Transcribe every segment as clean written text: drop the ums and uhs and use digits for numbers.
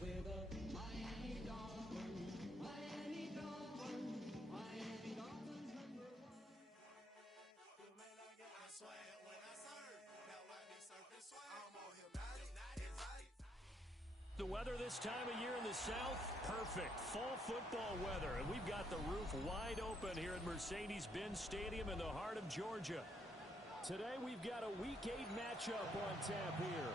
with the Miami Dolphins. Miami Dolphins. Miami Dolphins #1. I swear when I serve, now I be surfing swag. I'm on hypnotic. The weather this time of year in the South, perfect. Fall football weather. And we've got the roof wide open here at Mercedes-Benz Stadium in the heart of Georgia. Today we've got a Week 8 matchup on tap here,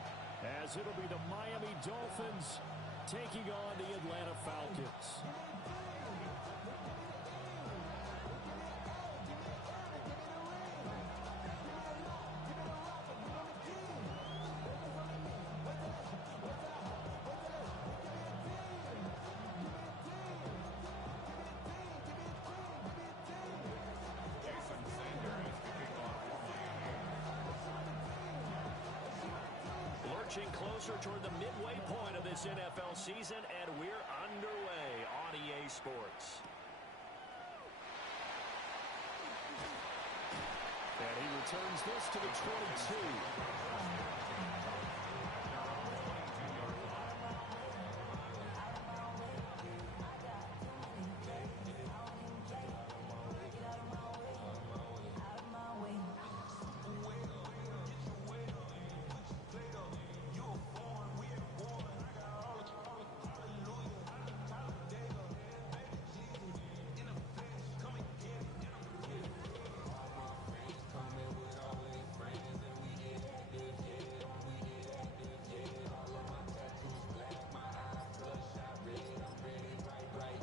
as it'll be the Miami Dolphins taking on the Atlanta Falcons. Lurching closer toward the midway point of this NFL season, and we're underway on EA Sports. And he returns this to the 22.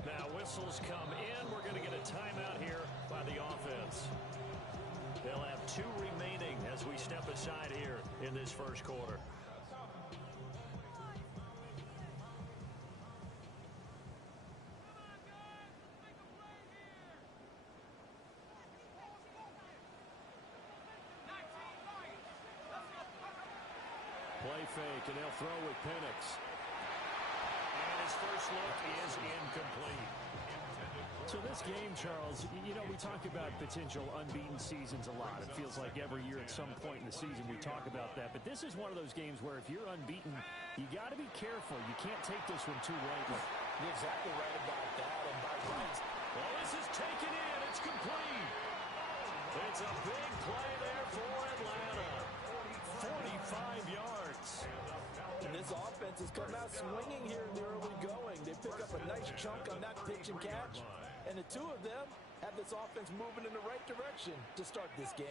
Now whistles come in. We're going to get a timeout here by the offense. They'll have 2 remaining as we step aside here in this first quarter. Play fake, and they'll throw with Penix. And his first look is incomplete. So this game, Charles, you know, we talk about potential unbeaten seasons a lot. It feels like every year at some point in the season we talk about that. But this is one of those games where if you're unbeaten, you got to be careful. You can't take this one too lightly. You're exactly right about that. And by rights, well, this is taken in. It's complete. It's a big play there for Atlanta. 45 yards. And this offense has come out swinging here in the early going. They pick up a nice chunk on that pitch and catch. And the 2 of them have this offense moving in the right direction to start this game.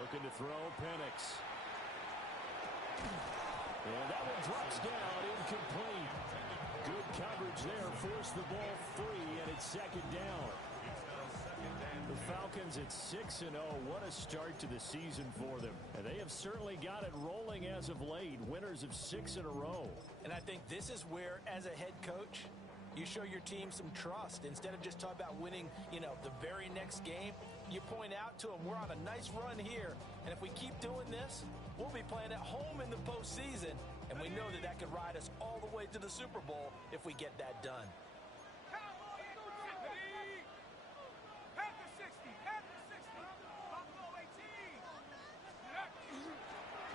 Looking to throw, Penix. And that one drops down, incomplete. Good coverage there, forced the ball free, and it's second down. The Falcons at 6-0. What a start to the season for them. And they have certainly got it rolling as of late. Winners of 6 in a row. And I think this is where, as a head coach, you show your team some trust. Instead of just talking about winning, you know, the very next game, you point out to them, we're on a nice run here. And if we keep doing this, we'll be playing at home in the postseason. And we know that that could ride us all the way to the Super Bowl if we get that done.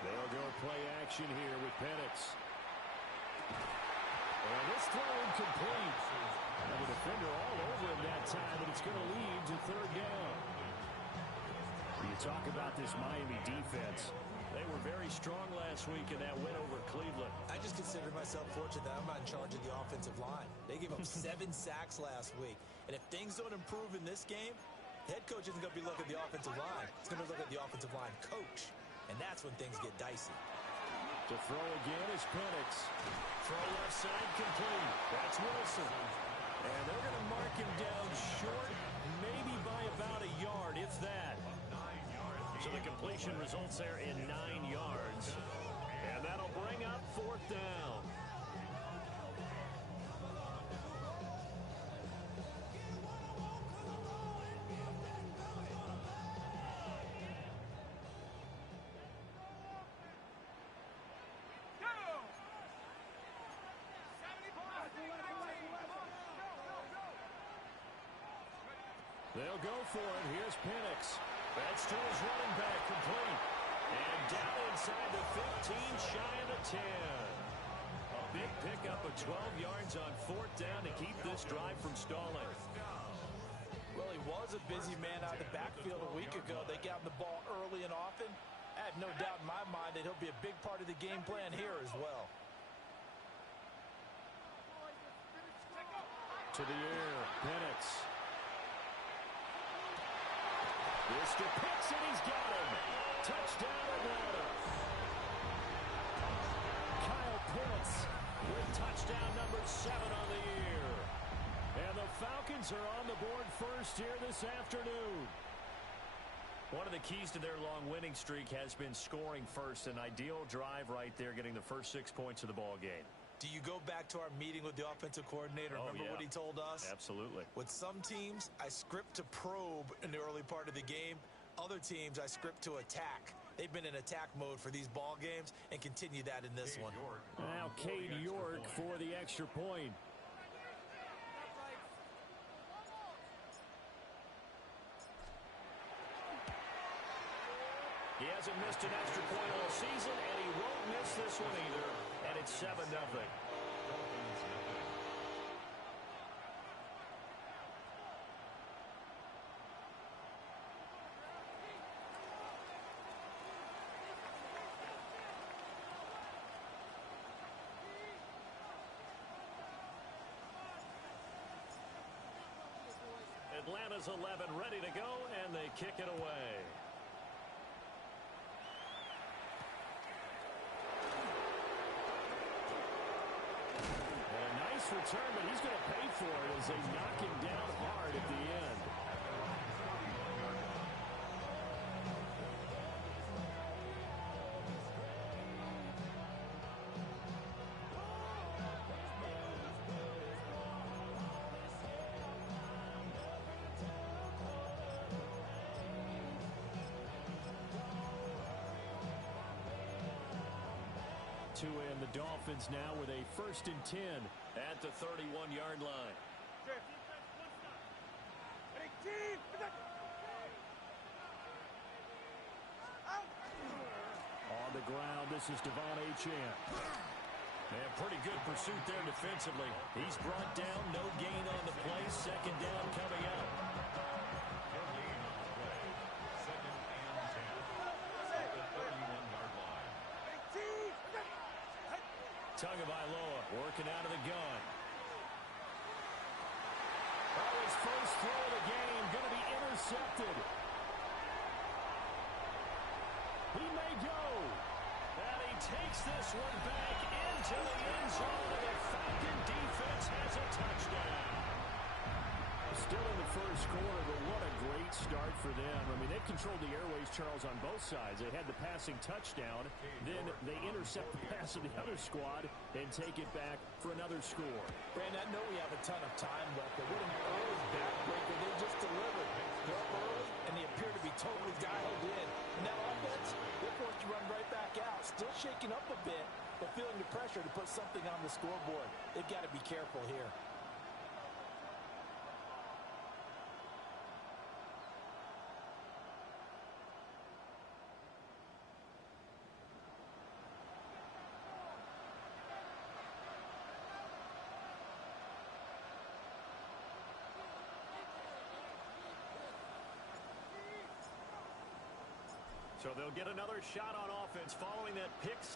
They'll go play action here with Penix. And this throw incomplete. And the defender all over him that time, but it's going to lead to third down. You talk about this Miami defense. They were very strong last week in that win over Cleveland. I just consider myself fortunate that I'm not in charge of the offensive line. They gave up 7 sacks last week. And if things don't improve in this game, the head coach isn't going to be looking at the offensive line. He's going to look at the offensive line coach. And that's when things get dicey. To throw again is Penix. Throw left side complete. That's Wilson. And they're going to mark him down short, maybe by about a yard, if that. So the completion results there in 9 yards. And that'll bring up fourth down. They'll go for it. Here's Penix. That's to his running back, complete. And down inside the 15, shy of the 10. A big pickup of 12 yards on fourth down to keep this drive from stalling. Well, he was a busy man out of the backfield a week ago. They got him the ball early and often. I have no doubt in my mind that he'll be a big part of the game plan here as well. To the air, Penix. This to Pitts, and he's got him. Touchdown, Atlanta. Kyle Pitts with touchdown number 7 on the year. And the Falcons are on the board first here this afternoon. One of the keys to their long winning streak has been scoring first. An ideal drive right there, getting the first 6 points of the ball game. Do you go back to our meeting with the offensive coordinator? Remember what he told us? Absolutely. With some teams, I script to probe in the early part of the game. Other teams, I script to attack. They've been in attack mode for these ball games and continue that in this one. Now Cade York for the extra point. He hasn't missed an extra point all season, and he won't miss this one either. And it's 7-0. Atlanta's 11 ready to go, and they kick it away. Return, but he's going to pay for it as they knock him down hard at the end. To end the Dolphins now with a 1st and 10 at the 31-yard line. On the ground, this is Devon Achane. And pretty good pursuit there defensively. He's brought down, no gain on the play. 2nd down coming up. Tagovailoa working out of the gun. Oh, his first throw of the game going to be intercepted. He may go. And he takes this one back into the end zone. And the Falcon defense has a touchdown. Still in the first quarter, but what a great start for them. I mean, they've controlled the airways, Charles, on both sides. They had the passing touchdown. Then they intercept the pass of the other squad and take it back for another score. Brandon, I know we have a ton of time left, but what an early backbreaker they just delivered. They're up early, and they appear to be totally dialed in. And that offense, they're forced to run right back out. Still shaking up a bit, but feeling the pressure to put something on the scoreboard. They've got to be careful here. So they'll get another shot on offense following that pick 6.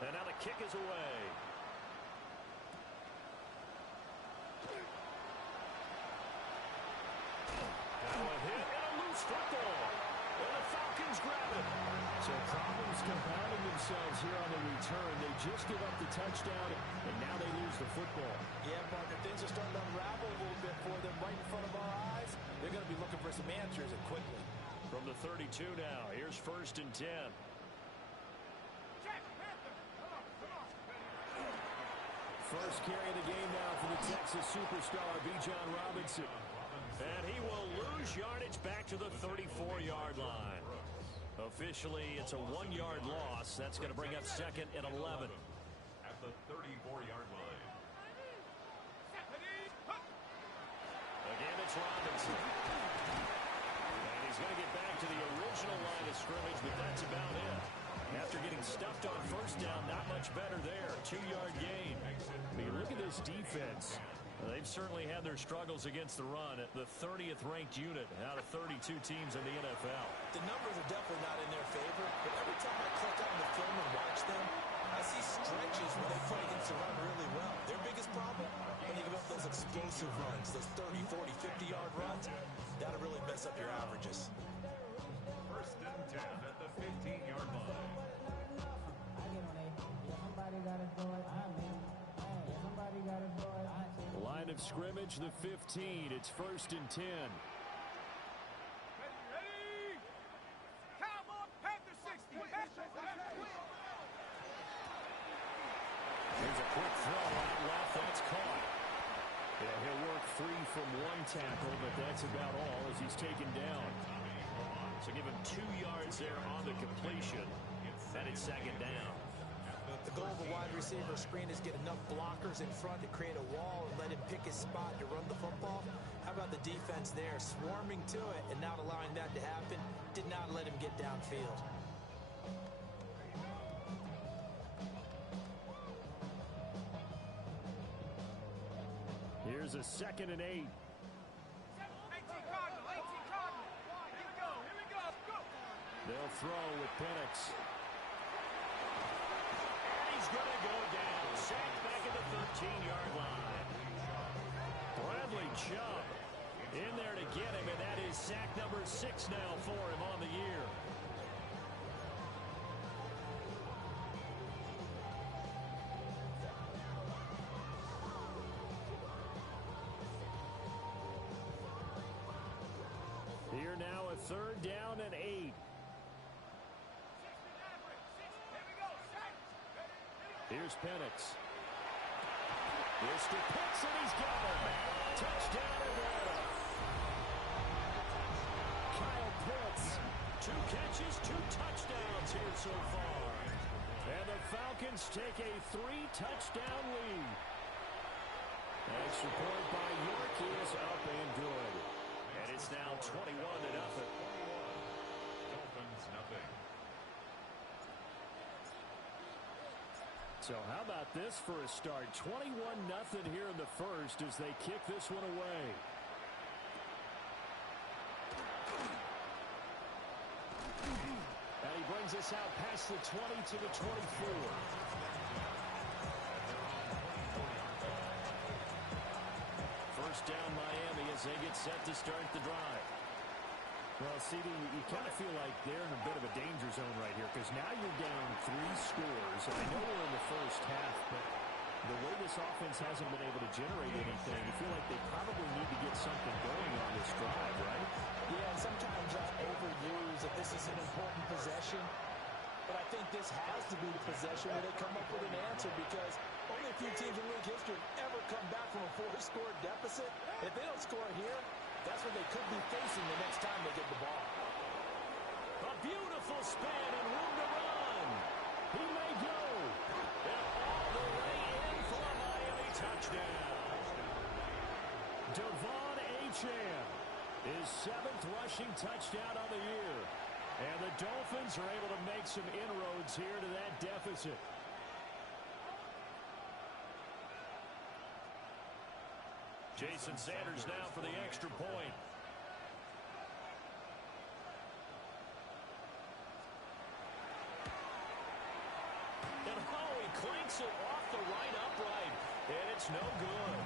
And now the kick is away. Now a hit and a loose football. And the Falcons grab it. So problems compounding themselves here on the return. They just give up the touchdown, and now they lose the football. Yeah, partner, things are starting to unravel a little bit for them right in front of our eyes. They're going to be looking for some answers, and quickly. From the 32 now, here's 1st and 10. First carry of the game now for the Texas superstar, Bijan Robinson. And he will lose yardage back to the 34-yard line. Officially, it's a 1-yard loss. That's going to bring up 2nd and 11. At the 34-yard line. Again, it's Robinson. he's going to get back to the original line of scrimmage, but that's about it. After getting stuffed on first down, not much better there. 2-yard gain. I mean, look at this defense. They've certainly had their struggles against the run at the 30th ranked unit out of 32 teams in the NFL. The numbers are definitely not in their favor, but every time I click on the film and watch them, I see stretches where they play against the run really well. Their biggest problem, when you give up those explosive runs, those 30, 40, 50-yard runs, that'll really mess up your averages. First and 10 at the 15-yard line. Somebody got to do it. Somebody got to do it. Line of scrimmage, the 15. It's first and 10. Ready? Come on, Panther 60. Here's a quick throw out left. That's caught. Yeah, he'll work free from one tackle, but that's about all as he's taken down. So give him 2 yards there on the completion. And it's second down. The goal of a wide receiver screen is get enough blockers in front to create a wall and let him pick his spot to run the football. How about the defense there, swarming to it and not allowing that to happen? Did not let him get downfield. Here's a 2nd and 8. 18 Cardinal. Here we go. Go. They'll throw with Penix. And he's going to go down. Sacked back at the 13-yard line. Bradley Chubb in there to get him, and that is sack number 6 now for him on the year. Here now a 3rd down and 8. Here's Penix. Here's to Pitts, and he's got him. Touchdown, Atlanta. Kyle Pitts, 2 catches, 2 touchdowns here so far. And the Falcons take a 3-touchdown lead. Extra point by York is up and good. And it's now 21-0. Dolphins nothing. So how about this for a start? 21-0 here in the first as they kick this one away. And he brings us out past the 20 to the 24. First down Miami as they get set to start the drive. Well, CD, you kind of feel like they're in a bit of a danger zone right here because now you're down 3 scores. And I know we're in the first half, but the way this offense hasn't been able to generate anything, you feel like they probably need to get something going on this drive, right? Yeah, and sometimes I overuse that this is an important possession. But I think this has to be the possession where they come up with an answer because only a few teams in league history have ever come back from a 4-score deficit. If they don't score here, that's what they could be facing the next time they get the ball. A beautiful spin and room to run. He may go. And all the way in for a Miami touchdown. Devon Achane, his 7th rushing touchdown on the year. And the Dolphins are able to make some inroads here to that deficit. Jason Sanders now for the extra point. And he clanks it off the right upright, and it's no good.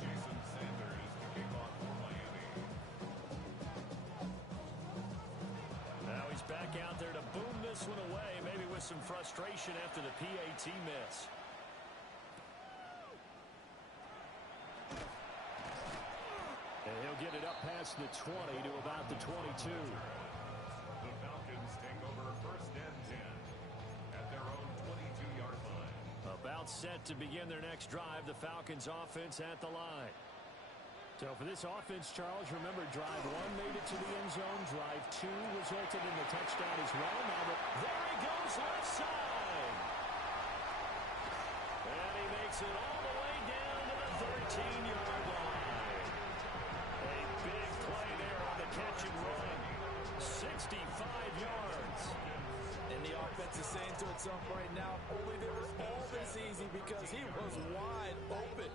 Jason Sanders to kick off for Miami. Now he's back out there to boom this one away, maybe with some frustration after the PAT miss. And he'll get it up past the 20 to about the 22. The Falcons take over first and 10 at their own 22-yard line. About set to begin their next drive, the Falcons offense at the line. So for this offense, Charles, remember, drive 1 made it to the end zone. Drive 2 resulted in the touchdown as well. Now there he goes left side. And he makes it all the way down to the 13-yard line. A big play there on the catch and run. 65 yards. And the offense is saying to itself right now, only they were all this easy because he was wide open.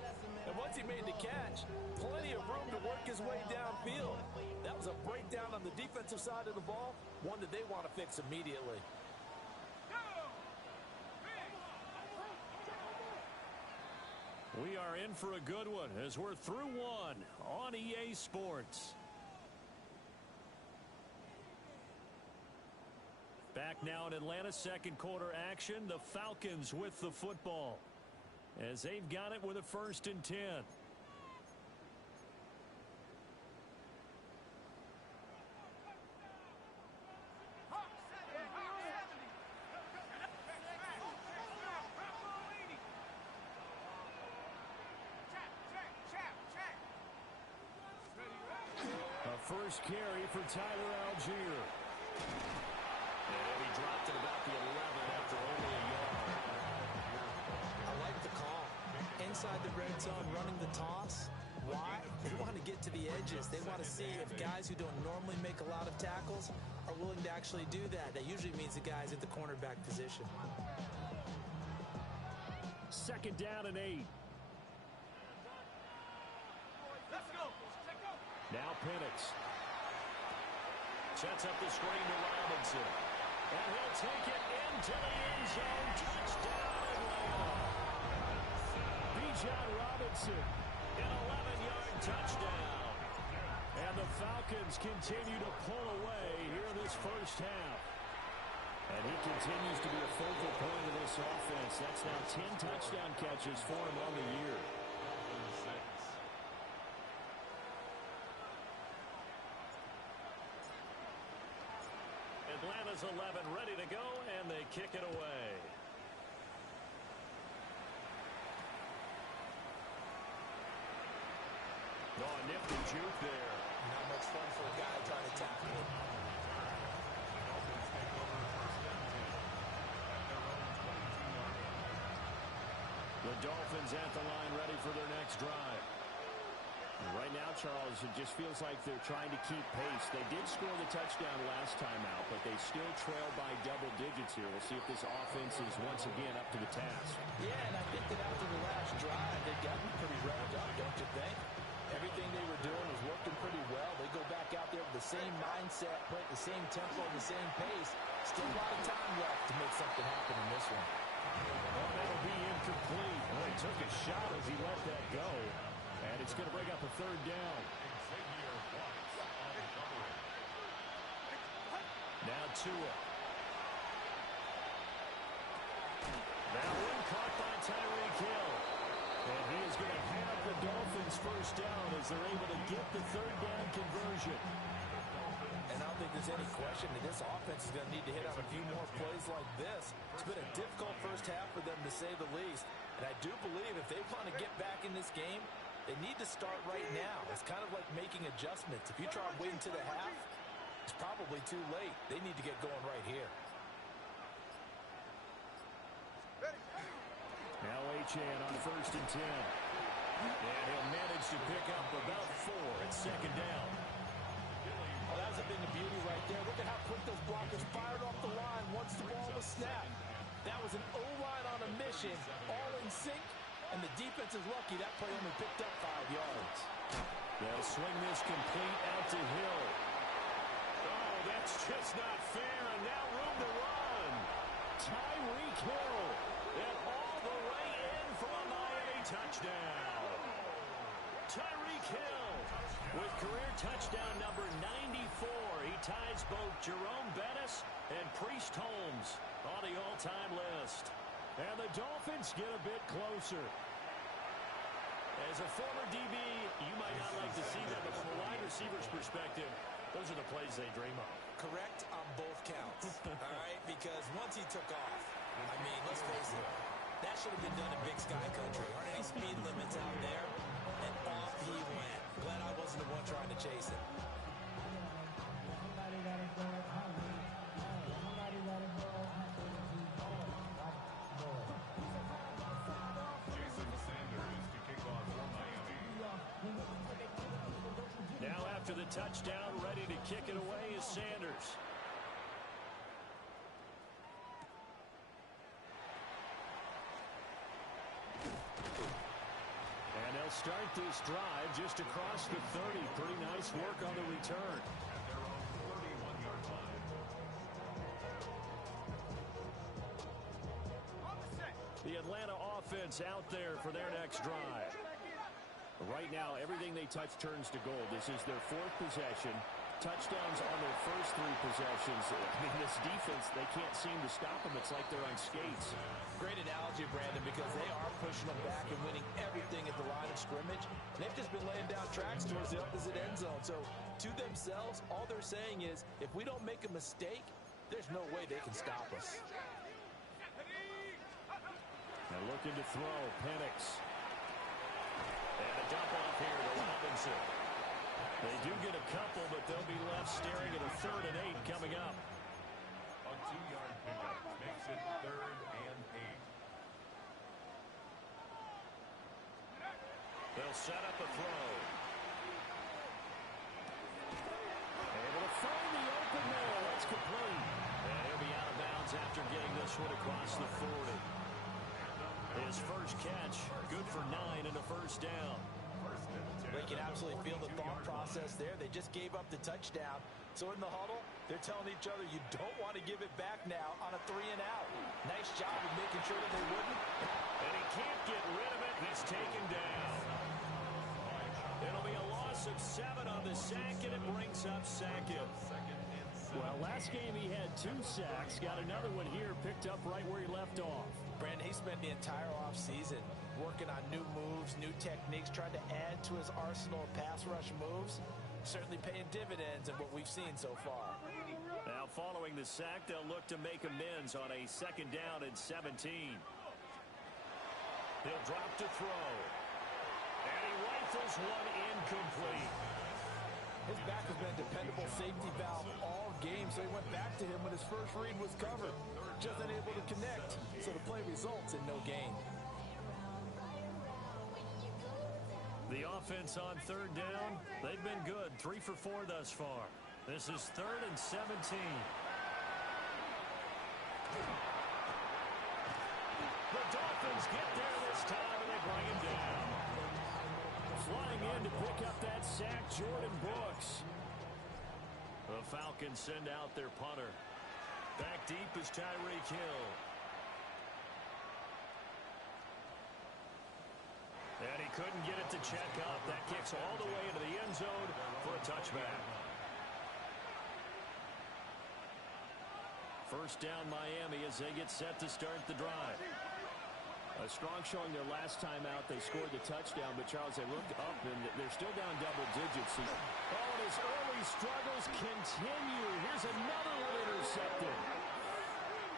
And once he made the catch, plenty of room to work his way downfield. That was a breakdown on the defensive side of the ball, one that they want to fix immediately. We are in for a good one as we're through one on EA Sports. Back now in Atlanta, second quarter action. The Falcons with the football as they've got it with a 1st and 10. A first carry for Tyler Algier. And he dropped it about the 11 after only a yard. I like the call. Inside the red zone, running the toss. Why? They want to get to the edges. They want to see if guys who don't normally make a lot of tackles are willing to actually do that. That usually means the guys at the cornerback position. 2nd down and 8. Now Penix sets up the screen to Robinson. And he'll take it into the end zone. Touchdown Atlanta. Bijan Robinson, an 11-yard touchdown. And the Falcons continue to pull away here this first half. And he continues to be a focal point of this offense. That's now 10 touchdown catches for him on the year. Atlanta's 11 ready to go, and they kick it away. Oh, nifty juke there. Not much fun for a guy trying to tackle it. The Dolphins at the line ready for their next drive. And right now, Charles, it just feels like they're trying to keep pace. They did score the touchdown last time out, but they still trail by double digits here. We'll see if this offense is once again up to the task. Yeah, and I think that after the last drive, they've gotten pretty revved up, don't you think? Everything they were doing was working pretty well. They go back out there with the same mindset, play at the same tempo, the same pace. Still a lot of time left to make something happen in this one. Well, that'll be incomplete. Well, he took a shot as he let that go. And it's going to bring up a 3rd down. Now Tua. That one caught by Tyreek Hill. And he is going to have the Dolphins first down as they're able to get the 3rd down conversion. And I don't think there's any question that this offense is going to need to hit on a few more plays like this. It's been a difficult first half for them, to say the least. And I do believe if they want to get back in this game, they need to start right now. It's kind of like making adjustments. If you try waiting to the half, it's probably too late. They need to get going right here. Now Achane on 1st and 10. And he'll manage to pick up about 4 at 2nd down. Oh, that was a thing of beauty right there. Look at how quick those blockers fired off the line once the ball was snapped. That was an O-line on a mission, all in sync, and the defense is lucky that play only picked up 5 yards. They'll swing this complete out to Hill. Oh, that's just not fair, and now room to run. Tyreek Hill, and all the way in for a Miami touchdown. Tyreek Hill with career touchdown number 94. He ties both Jerome Bettis and Priest Holmes on the all-time list. And the Dolphins get a bit closer. As a former DB, you might not like to see that, but from a wide receiver's perspective, those are the plays they dream of. Correct on both counts, all right? Because once he took off, I mean, let's face it, that should have been done in Big Sky Country. Aren't any speed limits out there? And Off he went. Glad I wasn't the one trying to chase him. Somebody got to throw it hungry. Somebody got to throw it hungry. Jason Sanders to kick off for Miami. Now after the touchdown, ready to kick it away is Sanders. And they'll start this drive just across the 30. Pretty nice work on the return. At their own 31-yard line. The Atlanta offense out there for their next drive. Right now, everything they touch turns to gold. This is their fourth possession. Touchdowns on their first three possessions. I mean, this defense, they can't seem to stop them. It's like they're on skates. Great analogy, Brandon, because they are pushing them back and winning everything at the line of scrimmage. And they've just been laying down tracks towards the opposite end zone. So to themselves, all they're saying is, if we don't make a mistake, there's no way they can stop us. Now looking to throw, Penix. And a dump off here to Robinson. They do get a couple, but they'll be left staring at a 3rd and 8 coming up. A 2-yard pickup makes it 3rd and 8. They'll set up a throw. Able to find the open man. That's complete. And he'll be out of bounds after getting this one across the 40. His first catch, good for 9 and a first down. They can absolutely feel the thought process there. They just gave up the touchdown. So in the huddle, they're telling each other, you don't want to give it back now on a 3 and out. Nice job of making sure that they wouldn't. And he can't get rid of it. He's taken down. It'll be a loss of 7 on the sack, and it brings up 2nd. Well, last game he had 2 sacks. Got another one here, picked up right where he left off. Brandon, he spent the entire offseason working on new moves, new techniques, trying to add to his arsenal of pass rush moves. Certainly paying dividends in what we've seen so far. Now following the sack, they'll look to make amends on a 2nd down and 17. He'll drop to throw. And he rifles one incomplete. His back has been a dependable safety valve all game, so he went back to him when his first read was covered. Just unable to connect, so the play results in no gain. The offense on 3rd down, they've been good. 3 for 4 thus far. This is 3rd and 17. The Dolphins get there this time, and they bring him down. Flying in to pick up that sack, Jordan Brooks. The Falcons send out their punter. Back deep is Tyreek Hill. And he couldn't get it to check up. That kicks all the way into the end zone for a touchback. First down Miami as they get set to start the drive. A strong showing their last time out. They scored the touchdown, but Charles, they looked up and they're still down double digits. Oh, and his early struggles continue. Here's another one intercepted.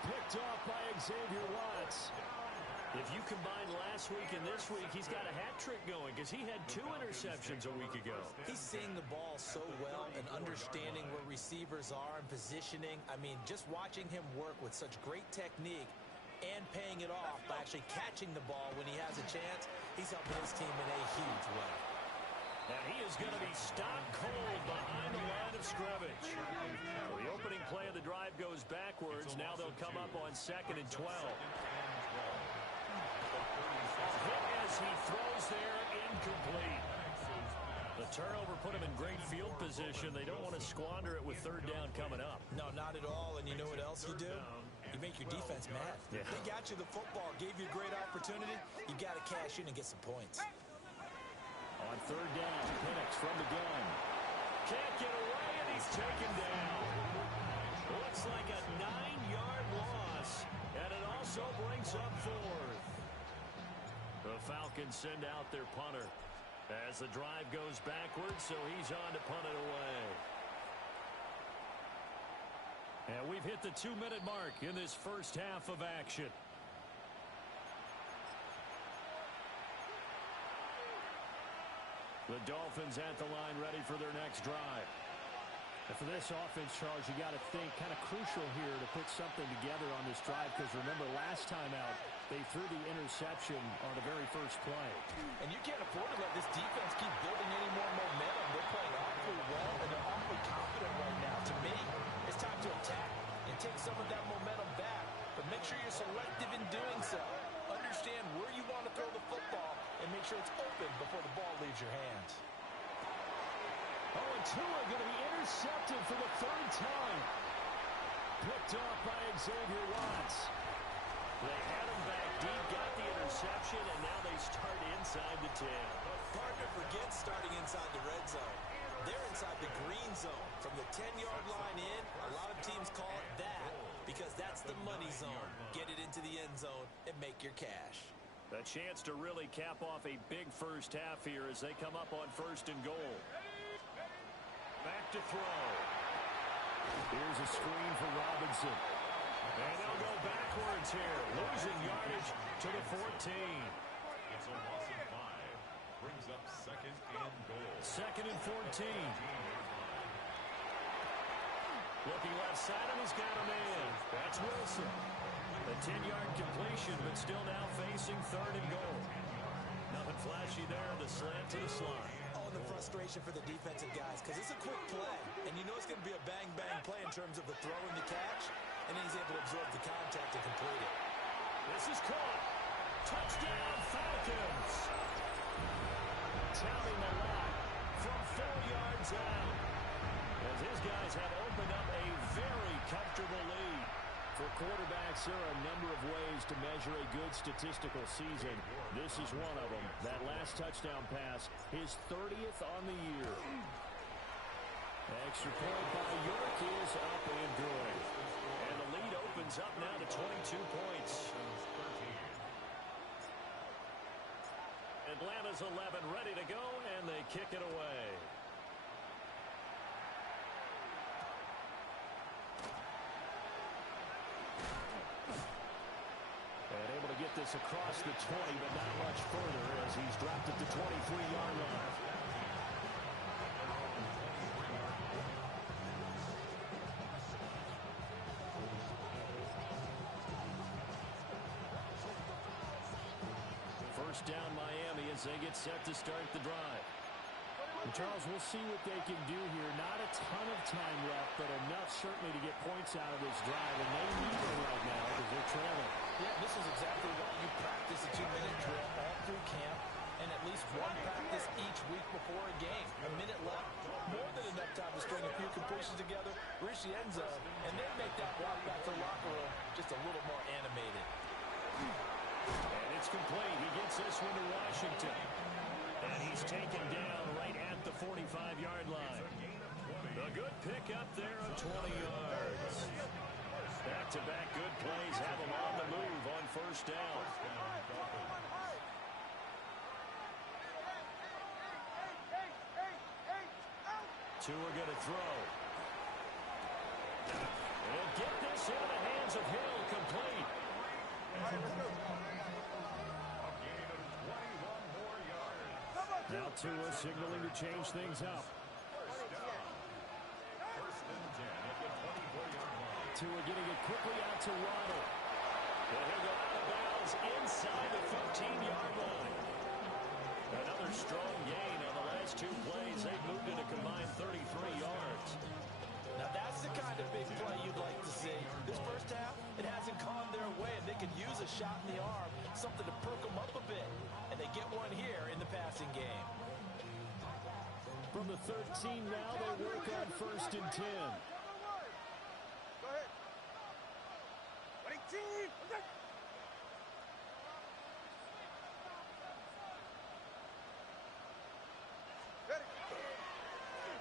Picked off by Xavier Watts. If you combine last week and this week, he's got a hat trick going because he had 2 interceptions a week ago. He's seeing the ball so well and understanding where receivers are and positioning. I mean, just watching him work with such great technique and paying it off by actually catching the ball when he has a chance, he's helping his team in a huge way. And he is going to be stopped cold behind the line of scrimmage. So the opening play of the drive goes backwards. Now they'll come up on 2nd and 12. Hit as he throws there, incomplete. The turnover put him in great field position. They don't want to squander it with 3rd down coming up. No, not at all. And you know what else you do? You make your defense mad. Yeah. They got you the football, gave you a great opportunity. You got to cash in and get some points. On 3rd down, Penix from the gun. Can't get away, and he's taken down. Looks like a 9-yard loss, and it also brings up 4th. The Falcons send out their punter as the drive goes backwards, so he's on to punt it away. And we've hit the 2-minute mark in this first half of action. The Dolphins at the line ready for their next drive. And for this offense, Charles, you got to think kind of crucial here to put something together on this drive, because remember last time out they threw the interception on the very first play. And you can't afford to let this defense keep building any more momentum. They're playing awfully well, and they're awfully confident right now. To me, it's time to attack and take some of that momentum back. But make sure you're selective in doing so. Understand where you want to throw the football and make sure it's open before the ball leaves your hands. Oh, and Tua going to be intercepted for the third time. Picked off by Xavier Watts. They had him back deep, got the interception, and now they start inside the 10. Partner forgets starting inside the red zone. They're inside the green zone. From the 10-yard line in, a lot of teams call it that because that's the money zone. Get it into the end zone and make your cash. A chance to really cap off a big first half here as they come up on 1st and goal. Back to throw. Here's a screen for Robinson. And they'll go backwards here. Losing yardage to the 14. It's a loss of 5. Brings up 2nd and goal. 2nd and 14. Looking left side, and he's got him in. That's Wilson. A 10-yard completion, but still now facing 3rd and goal. Nothing flashy there. The slant to the slot. Oh, and the frustration for the defensive guys, because it's a quick play, and you know it's going to be a bang-bang play in terms of the throw and the catch, and then he's able to absorb the contact and complete it. This is caught. Touchdown, Falcons. Counting the lot from 4 yards out. As his guys have opened up a very comfortable lead. For quarterbacks, there are a number of ways to measure a good statistical season. This is one of them. That last touchdown pass, his 30th on the year. Extra point by York is up and good. And the lead opens up now to 22 points. Atlanta's 11 ready to go, and they kick it away. And able to get this across the 20, but not much further as he's dropped it to 23-yard line. First down Miami as they get set to start the drive. And Charles, we'll see what they can do here. Not a ton of time left, but enough certainly to get points out of this drive, and they need it right now because they're trailing. Yeah, this is exactly why you practice a 2-minute drill all through camp and at least one practice each week before a game. A minute left, more than enough time to string a few completions together, reach the end zone, and then make that walk back to the locker room just a little more animated. And it's complete. He gets this one to Washington. And he's taken down right at the 45-yard line. A good pickup there of 20 yards. Back-to-back good plays have him on the move on first down. Tua going to throw. And get this into the hands of Hill, complete. Now Tua signaling to change things up. Tua getting it quickly out to Waddle. And he'll go out of bounds inside the 15-yard line. Another strong gain on the last 2 plays. They've moved it a combined 33 yards. Now that's the kind of big play you'd like to see. This first half, it hasn't gone their way, and they could use a shot in the arm, something to perk them up a bit. And they get one here in the passing game. From the 13 now, they work on 1st and 10.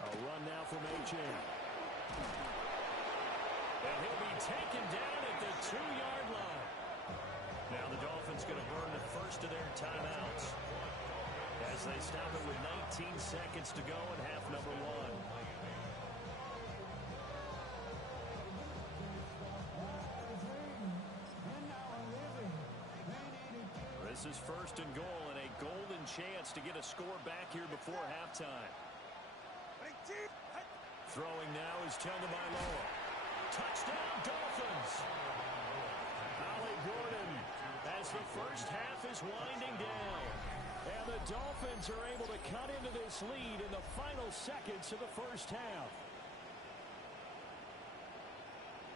A run now from A.J. And he'll be taken down at the 2-yard line. Now the Dolphins going to burn the first of their timeouts as they stop it with 19 seconds to go in half number 1. This is 1st and goal and a golden chance to get a score back here before halftime. Throwing now is Tagovailoa. Touchdown, Dolphins! Ollie Gordon as the first half is winding down. And the Dolphins are able to cut into this lead in the final seconds of the first half.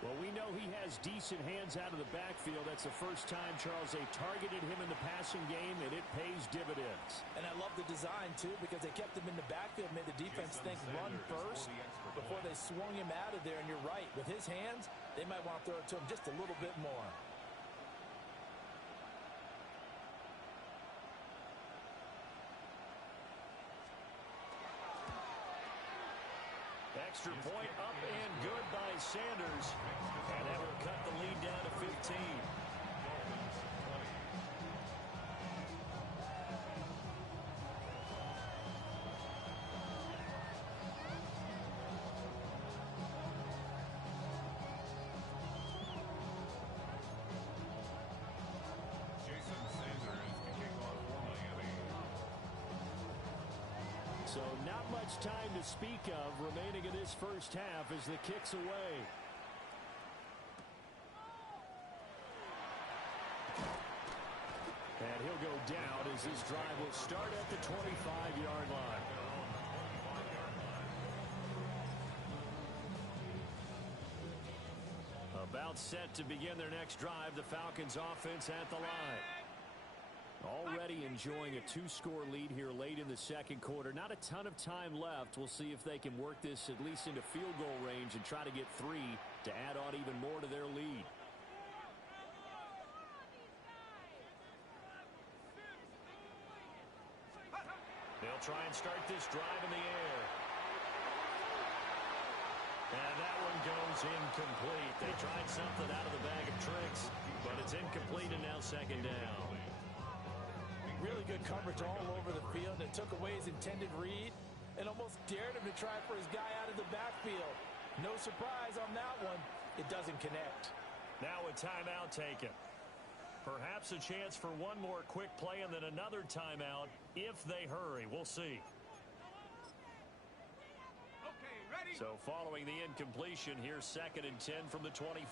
Well, we know he has decent hands out of the backfield. That's the first time, Charles, they targeted him in the passing game, and it pays dividends. And I love the design, too, because they kept him in the backfield, made the defense think run first before they swung him out of there. And you're right, with his hands, they might want to throw it to him just a little bit more. Extra point up and good by Sanders. And that will cut the lead down to 15. Jason Sanders to kick off for Miami. So not much time to speak of remaining in this first half as the kick's away. And he'll go down as this drive will start at the 25-yard line. About set to begin their next drive, the Falcons offense at the line. Already enjoying a two-score lead here late in the second quarter. Not a ton of time left. We'll see if they can work this at least into field goal range and try to get 3 to add on even more to their lead. They'll try and start this drive in the air. And that one goes incomplete. They tried something out of the bag of tricks, but it's incomplete and now second down. Really good coverage all over the field. It took away his intended read and almost dared him to try for his guy out of the backfield. No surprise on that one. It doesn't connect. Now a timeout taken. Perhaps a chance for one more quick play and then another timeout if they hurry. We'll see. Okay, ready? So following the incompletion, here's 2nd and 10 from the 25.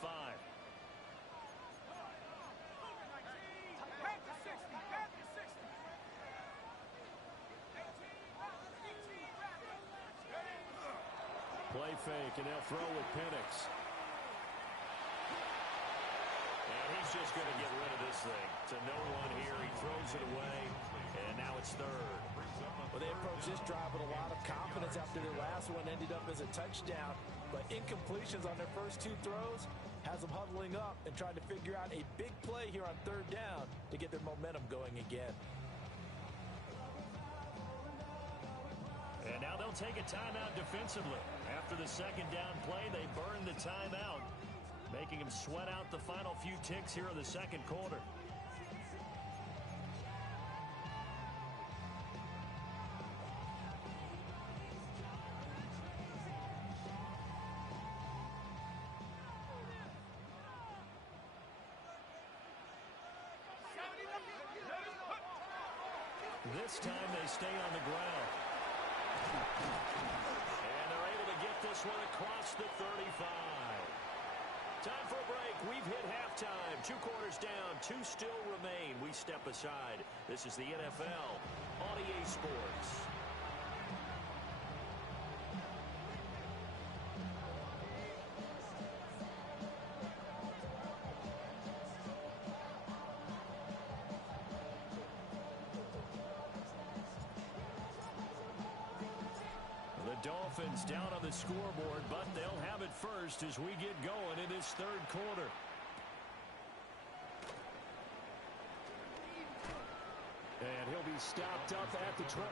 Play fake, and they'll throw with Penix. And he's just going to get rid of this thing. To no one here. He throws it away, and now it's 3rd. Well, they approached this drive with a lot of confidence after their last one ended up as a touchdown. But incompletions on their first 2 throws has them huddling up and trying to figure out a big play here on 3rd down to get their momentum going again. And now they'll take a timeout defensively. After the 2nd down play, they burn the timeout, making them sweat out the final few ticks here in the second quarter. This time they stay on the ground. And they're able to get this one across the 35. Time for a break. We've hit halftime. 2 quarters down. 2 still remain. We step aside. This is the NFL on EA Sports. Dolphins down on the scoreboard, but they'll have it first as we get going in this 3rd quarter. And he'll be stopped up at the 25.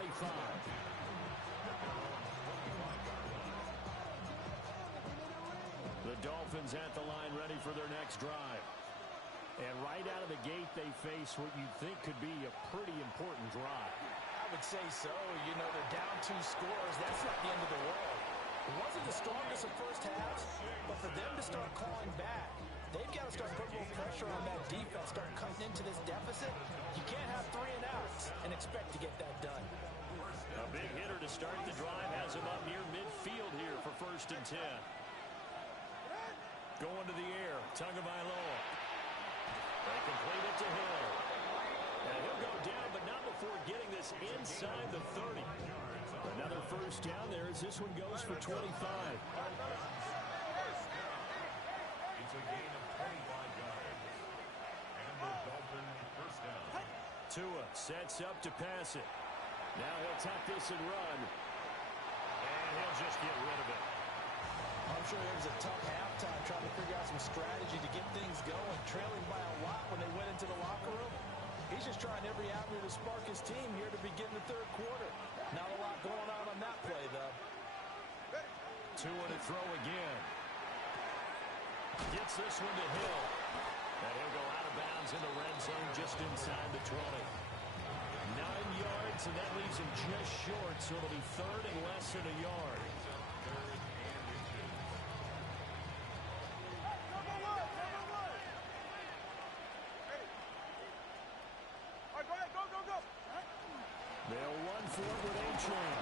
The Dolphins at the line ready for their next drive. And right out of the gate, they face what you'd think could be a pretty important drive. I would say so. You know, they're down 2 scores. That's not the end of the world. It wasn't the strongest of first halves, but for them to start clawing back, they've got to start putting more pressure on that defense, start cutting into this deficit. You can't have 3 and outs and expect get that done. A big hitter to start the drive has him up near midfield here for 1st and 10. Going to the air, Tagovailoa. They complete it to Hill. And he'll go down, but not before getting this inside the 30. Another 1st down there as this one goes for 25. It's a gain of 25 yards. And the Dolphin 1st down. Tua sets up to pass it. Now he'll tuck this and run. And he'll just get rid of it. I'm sure it was a tough halftime trying to figure out some strategy to get things going. Trailing by a lot when they went into the locker room. He's just trying every avenue to spark his team here to begin the 3rd quarter. Not a lot going on that play, though. Tua to throw again. Gets this one to Hill. And he'll go out of bounds in the red zone just inside the 20. 9 yards, and that leaves him just short, so it'll be 3rd and less than a yard. They'll run for it with A-Chain.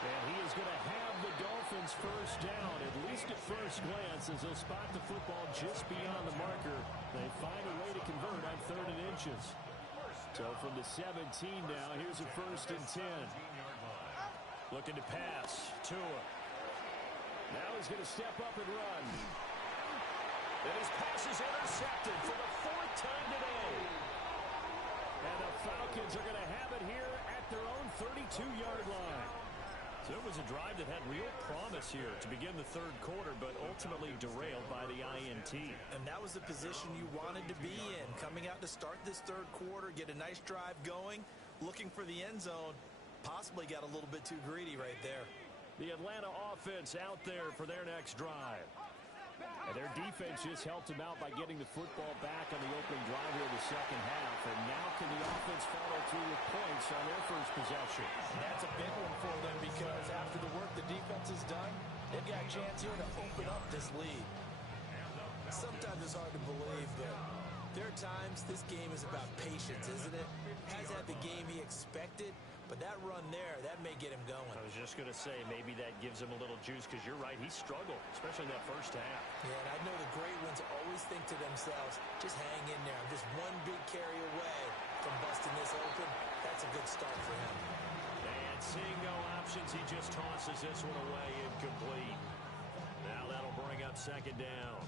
And he is going to have the Dolphins 1st down, at least at first glance, as they'll spot the football just beyond the marker. They find a way to convert on 3rd and inches. So from the 17 now, here's a 1st and 10. Looking to pass. Tua. Now he's going to step up and run. And his pass is intercepted for the 4th time today. And the Falcons are going to have it here at their own 32-yard line. So it was a drive that had real promise here to begin the 3rd quarter, but ultimately derailed by the INT. And that was the position you wanted to be in. Coming out to start this 3rd quarter, get a nice drive going, looking for the end zone. Possibly got a little bit too greedy right there. The Atlanta offense out there for their next drive. And their defense just helped them out by getting the football back on the opening drive here in the 2nd half. And now can the offense follow through with points on their 1st possession? And that's a big one for them because after the work the defense has done, they've got a chance here to open up this lead. Sometimes it's hard to believe, but there are times this game is about patience, isn't it? Has had the game he expected, but that run there, that may get him going. I was just going to say, maybe that gives him a little juice, because you're right, he struggled, especially in that 1st half. Yeah, and I know the great ones always think to themselves, just hang in there. I'm just one big carry away from busting this open. That's a good start for him. And seeing no options, he just tosses this one away incomplete. Now that'll bring up 2nd down.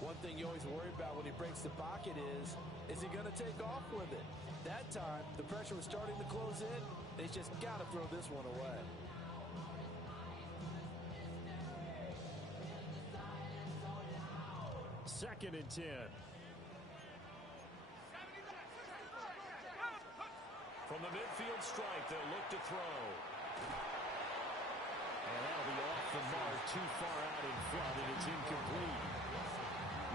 One thing you always worry about when he breaks the pocket is he going to take off with it? That time, the pressure was starting to close in. They just got to throw this one away. Second and 10. From the midfield stripe, they'll look to throw. And that'll be off the mark, too far out in front, and it's incomplete.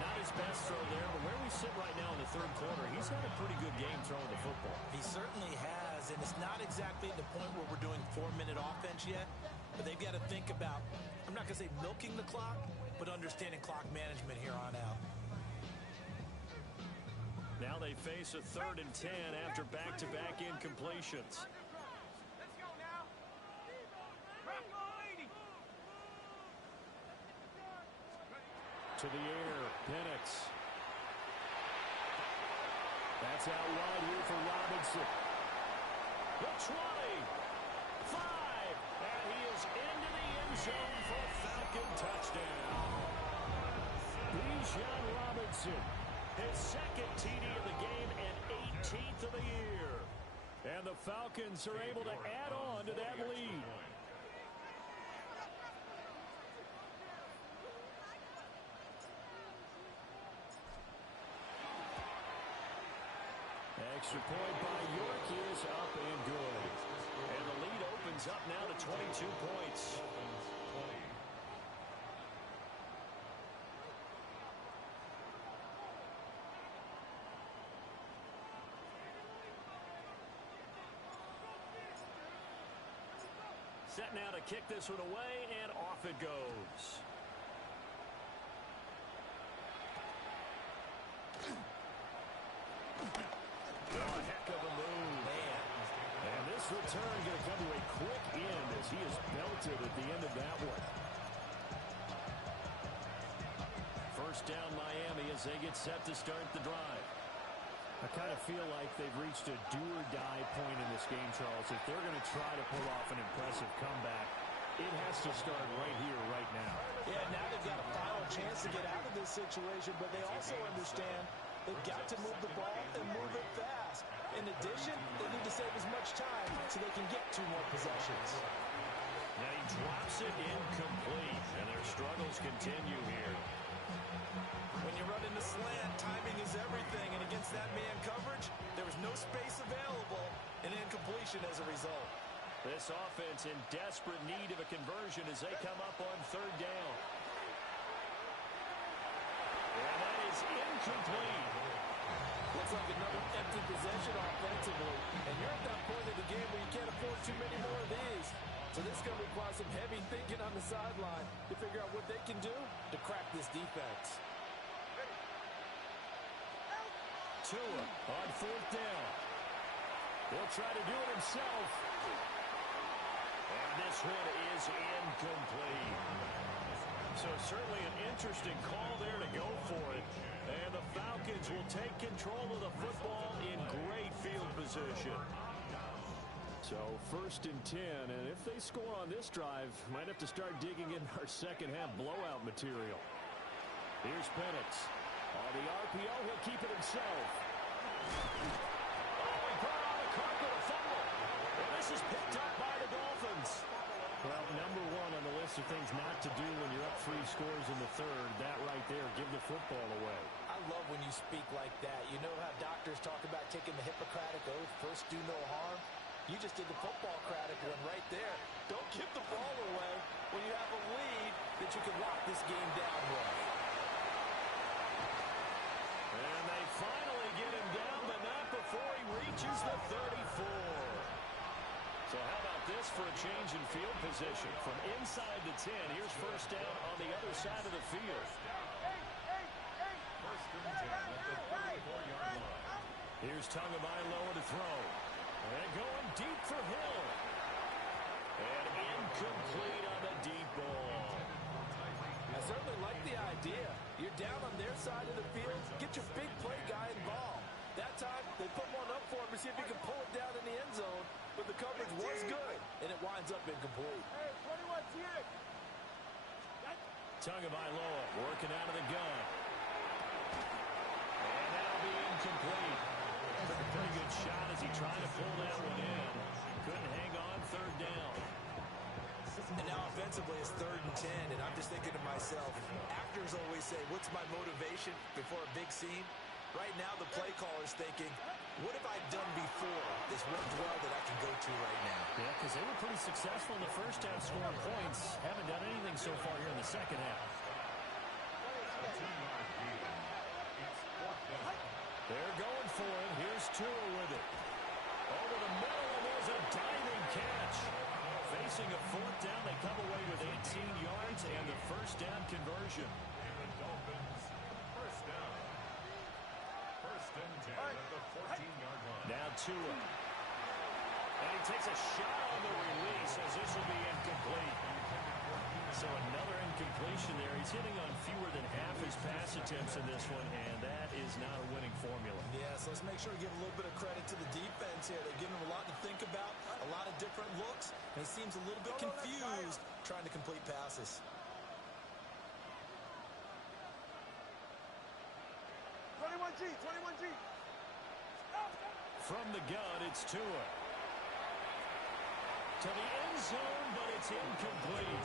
Not his best throw there, but where we sit right now in the 3rd quarter, he's had a pretty good game throwing the football. He certainly has, and it's not exactly at the point where we're doing 4-minute offense yet, but they've got to think about, I'm not going to say milking the clock, but understanding clock management here on out. Now they face a 3rd and 10 after back-to-back incompletions. To the air, Penix. That's out wide here for Robinson. The 20, 5, and he is into the end zone for a Falcon touchdown. Bijan Robinson, his 2nd TD of the game and 18th of the year. And the Falcons are able to add on to that lead. Extra point by York is up and good. And the lead opens up now to 22 points. Set now to kick this one away, and off it goes. Oh, a heck of a move. Man. And this This return going to come to a quick end as he is belted at the end of that one. First down Miami as they get set to start the drive. I kind of feel like they've reached a do-or-die point in this game, Charles. If they're going to try to pull off an impressive comeback, it has to start right here, right now. Yeah, now they've got a final chance to get out of this situation, but they also understand they've got to move the ball and move it fast. In addition, they need to save as much time so they can get 2 more possessions. Now he drops it incomplete, and their struggles continue here. When you run into slant, timing is everything, and against that man coverage, there was no space available, and incompletion as a result. This offense in desperate need of a conversion as they come up on 3rd down. And that is incomplete. Looks like another empty possession offensively, and you're at that point in the game where you can't afford too many more of these. So this is going to require some heavy thinking on the sideline to figure out what they can do to crack this defense. Tua on 4th down. He'll try to do it himself. And this one is incomplete. So certainly an interesting call there to go for it. And the Falcons will take control of the football in great field position. So 1st and 10, and if they score on this drive, might have to start digging in our second half blowout material. Here's Penix. On the RPO, he'll keep it himself. Oh, he brought on the carpet, a fumble. And this is picked up by the Dolphins. Well, number 1 on the list of things not to do when you're up 3 scores in the 3rd. That right there, give the football away. I love when you speak like that. You know how doctors talk about taking the Hippocratic Oath, first do no harm? You just did the football-cratic one right there. Don't give the ball away when you have a lead that you can lock this game down with. And they finally get him down, but not before he reaches the 34. So how about this for a change in field position? From inside the 10, here's 1st down on the other side of the field. First and 10 at the 34-yard line. Here's Tagovailoa to throw. And going deep for Hill. And incomplete on the deep ball. I certainly like the idea. You're down on their side of the field. Get your big play guy involved. That time, they put one up for him to see if he can pull it down in the end zone. But the coverage was good, and it winds up incomplete. Tagovailoa working out of the gun. And that'll be incomplete. Took a pretty good shot as he tried to pull that one in. Couldn't hang on 3rd down. And now offensively it's 3rd and 10, and I'm just thinking to myself, actors always say, what's my motivation before a big scene? Right now the play caller's thinking, what have I done before this worked well that I can go to right now? Yeah, because they were pretty successful in the first half scoring points. Haven't done anything so far here in the second half. They're going for it. Here's Tua with it. Over the middle, and there's a diving catch. Facing a 4th down, they come away with 18 yards and the 1st down conversion. And the Dolphins, 1st down. 1st and 10 at the 14-yard line. Now Tua. And he takes a shot on the release as this will be incomplete. So another incompletion there. He's hitting on fewer than half his pass attempts in this one, and that is not a winning formula. Yes, let's make sure we give a little bit of credit to the defense here. They're giving him a lot to think about, a lot of different looks, and he seems a little bit confused trying to complete passes. 21G. From the gun, it's Tua. To the end zone, but it's incomplete.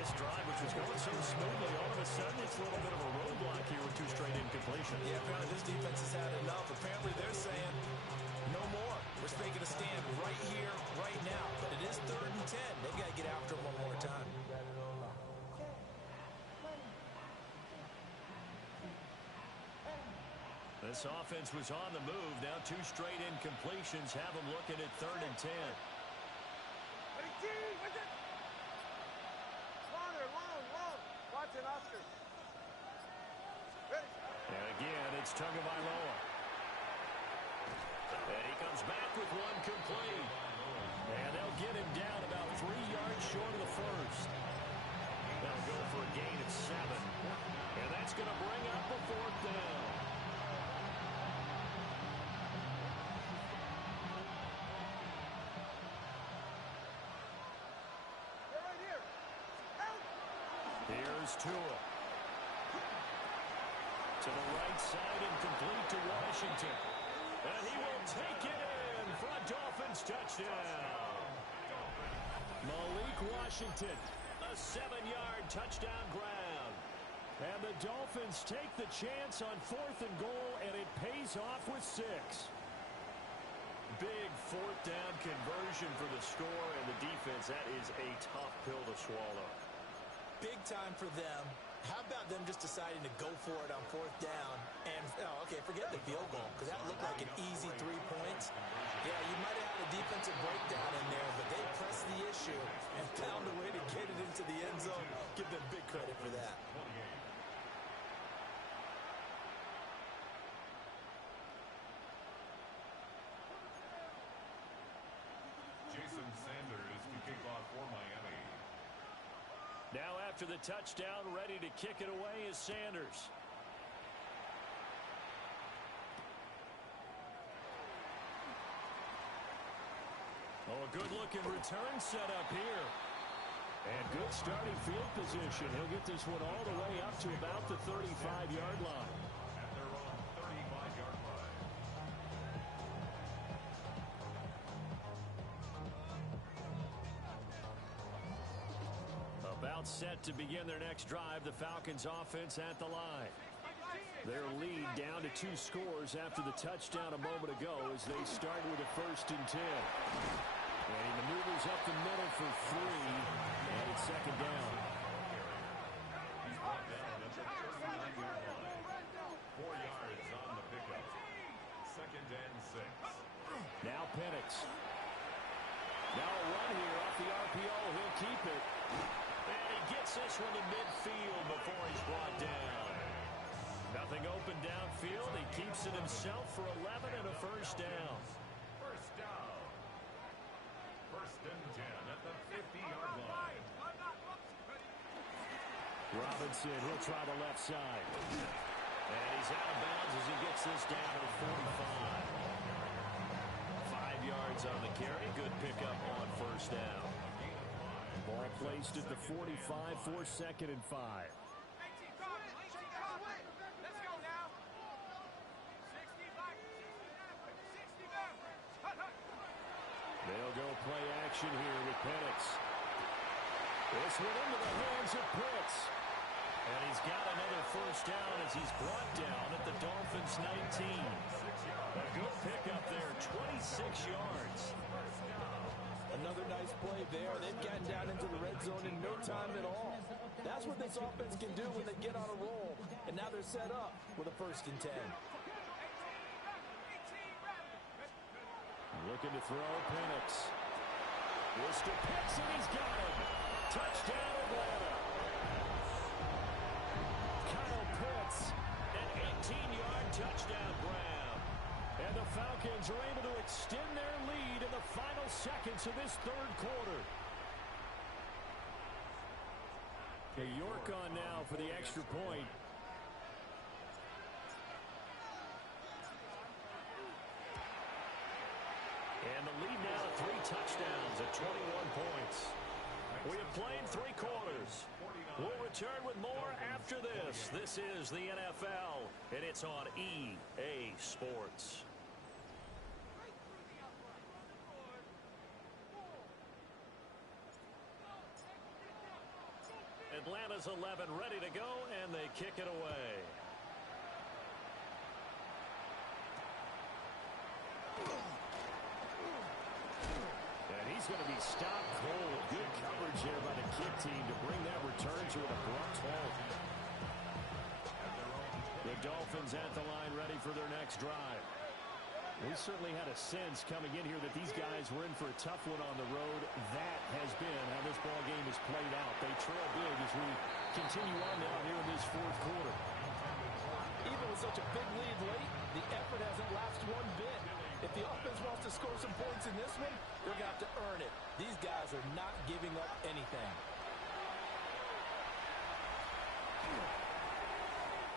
This drive, which was going so smoothly, all of a sudden it's a little bit of a roadblock here with 2 straight incompletions. Yeah, apparently this defense has had enough. Apparently they're saying, no more. We're making a stand right here, right now. But it is 3rd and 10. They've got to get after him one more time. This offense was on the move. Now 2 straight incompletions have them looking at 3rd and 10. And again, it's Tagovailoa. And he comes back with one complete. Here's Tua. To the right side and complete to Washington. And he will take it in for a Dolphins touchdown. Malik Washington, a 7-yard touchdown grab. And the Dolphins take the chance on 4th and goal, and it pays off with 6. Big 4th down conversion for the score, and the defense, that is a tough pill to swallow. Big time for them. How about them just deciding to go for it on 4th down? And, okay, forget the field goal, because that looked like an easy 3 points. Yeah, you might have had a defensive breakdown in there, but they pressed the issue and found a way to get it into the end zone. Give them big credit for that. Jason Sanders to kick off for Miami. Now after the touchdown, ready to kick it away is Sanders. Oh, a good-looking return set up here. And good starting field position. He'll get this one all the way up to about the 35-yard line. At their own 35-yard line. About set to begin their next drive, the Falcons offense at the line. Their lead down to 2 scores after the touchdown a moment ago as they start with a 1st and 10. And he maneuvers up the middle for 3, and it's 2nd down. He's brought down at the 39-yard line. 4 yards on the pickup. 2nd and 6. Now Penix. Now a run here off the RPO. He'll keep it. And he gets this one to midfield before he's brought down. Nothing open downfield. He keeps it himself for 11 and a 1st down. 1st down. 1st and 10 at the 50-yard line. Robinson, he'll try the left side. And he's out of bounds as he gets this down to 45. 5 yards on the carry. Good pickup on 1st down. Ball placed at the 45 for 2nd and 5. They'll go play action here with Penix. This one into the hands of Pitts. And he's got another 1st down as he's brought down at the Dolphins' 19. A good pickup there, 26 yards. Another nice play there. They've gotten down into the red zone in no time at all. That's what this offense can do when they get on a roll. And now they're set up with a 1st and 10. Looking to throw, Penix. Mr. Pitts, and he's got him. Touchdown, Atlanta. Kyle Pitts, an 18-yard touchdown grab. And the Falcons are able to extend their lead in the final seconds of this 3rd quarter. York on now for the extra point. And the lead now at 3 touchdowns at 21 points. We have played 3 quarters. We'll return with more after this. This is the NFL, and it's on EA Sports. Atlanta's 11 ready to go, and they kick it away. And he's going to be stopped cold. Good coverage there by the kick team to bring that return to an abrupt halt. The Dolphins at the line ready for their next drive. We certainly had a sense coming in here that these guys were in for a tough one on the road. That has been how this ball game is played out. They trail big as we continue on now here in this 4th quarter. Even with such a big lead late, the effort hasn't lapsed one bit. If the offense wants to score some points in this one, they're going to have to earn it. These guys are not giving up anything.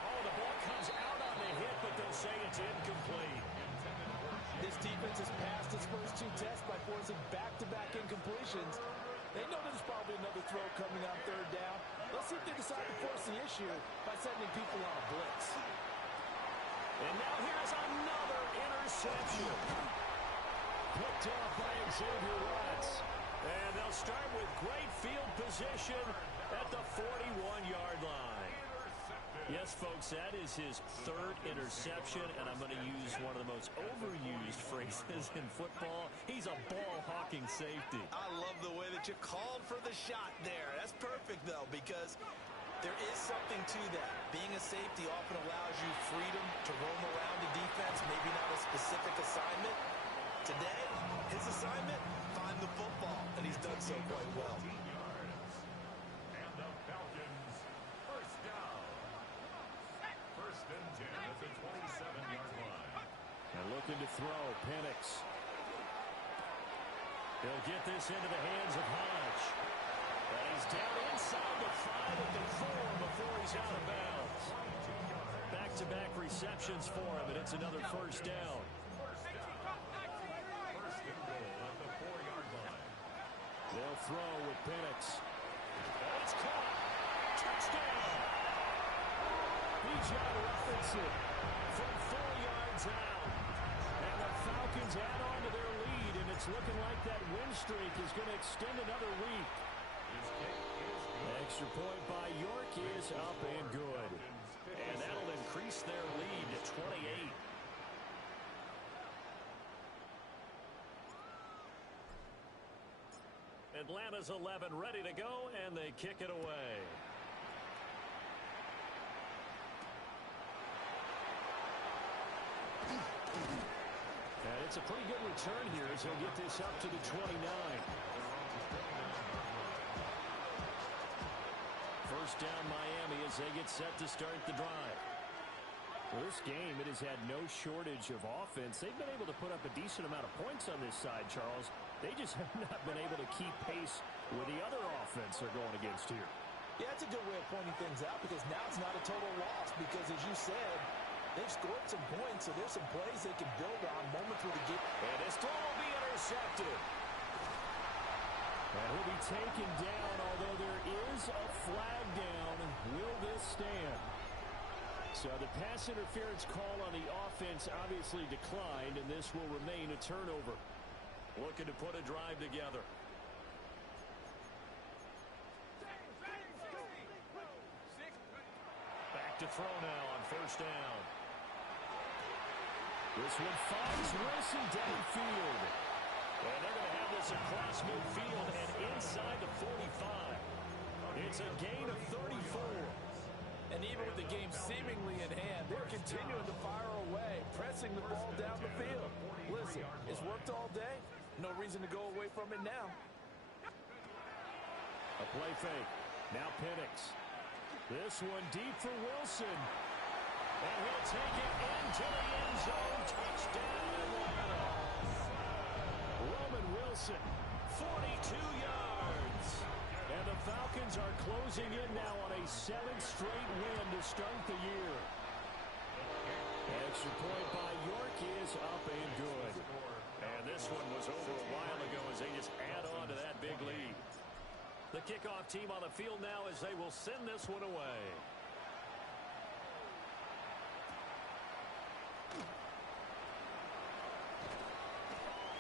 Oh, the ball comes out on the hit, but they'll say it's incomplete. This defense has passed its first 2 tests by forcing back-to-back incompletions. They know there's probably another throw coming on 3rd down. Let's see if they decide to force the issue by sending people on a blitz. And now here's another interception. Picked off by Xavier Rhodes. And they'll start with great field position at the 41-yard line. Yes, folks, that is his third interception, and I'm going to use one of the most overused phrases in football. He's a ball-hawking safety. I love the way that you called for the shot there. That's perfect, though, because there is something to that. Being a safety often allows you freedom to roam around the defense, maybe not a specific assignment. Today, his assignment, find the football, and he's done so quite well. And the Falcons, first down. First and 10 at the 27-yard line. And looking to throw, Penix. He'll get this into the hands of Hodge. And he's down inside the 5 at the 4 before he's out of bounds. Back-to-back receptions for him, and it's another first down. They'll throw with Penix. And it's caught. Touchdown. Bijan Robinson from 4 yards out. And the Falcons add on to their lead, and it's looking like that win streak is going to extend another week. Extra point by York is up and good. And that'll increase their lead to 28. Atlanta's 11 ready to go, and they kick it away. And it's a pretty good return here as he'll get this up to the 29. First down Miami as they get set to start the drive. Well, this game, it has had no shortage of offense. They've been able to put up a decent amount of points on this side, Charles. They just have not been able to keep pace with the other offense they're going against here. Yeah, that's a good way of pointing things out because now it's not a total loss because, as you said, they've scored some points, so there's some plays they can build on, moments where the game. And this throw will be intercepted. And he'll be taken down, although there is a flag down. Will this stand? So the pass interference call on the offense obviously declined, and this will remain a turnover. Looking to put a drive together. Back to throw now on first down. This one finds Wilson downfield. And they're going to have this across midfield and inside the 45. It's a gain of 34. And even with the game seemingly in hand, they're continuing to fire away, pressing the ball down the field. Listen, it's worked all day. No reason to go away from it now. A play fake. Now Penix. This one deep for Wilson. And he'll take it into the end zone. Touchdown, Atlanta. Roman Wilson, 42 yards. And the Falcons are closing in now on a 7th straight win to start the year. Extra point by York is up and good. And this one was over a while ago as they just add on to that big lead. The kickoff team on the field now as they will send this one away.